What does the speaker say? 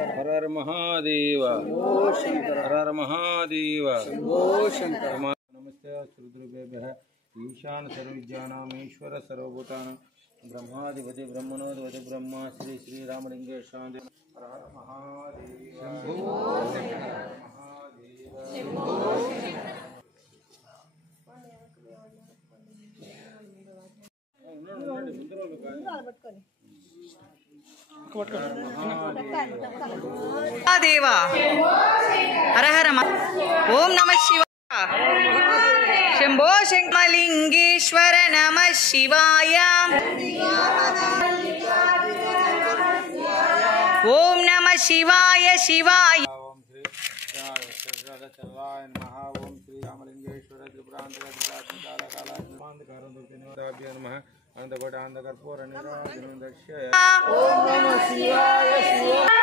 हर हर महादेव हर हर महादेव नमस्ते श्रुद्रुभ्यः ईशान सर्वविद्यानामीश्वर सर्वभूतानां ब्रह्माधिपति ब्रह्मणोधिपति ब्रह्मा श्री श्री रामलिंगेश्वर हर हर देवा हर हर ओम नमः शिवाय शंभो शंकरलिंगेश्वर नमः शिवाय ओम नमः शिवाय शिवाय ओम श्री चरवाय नमः ओम श्री रामलिंगेश्वर त्रिपुरांतकालाभ्य नमः अनंतकोटि आनंदकर्पूर निराजनं दर्शय ओम नमः शिवाय शिवाय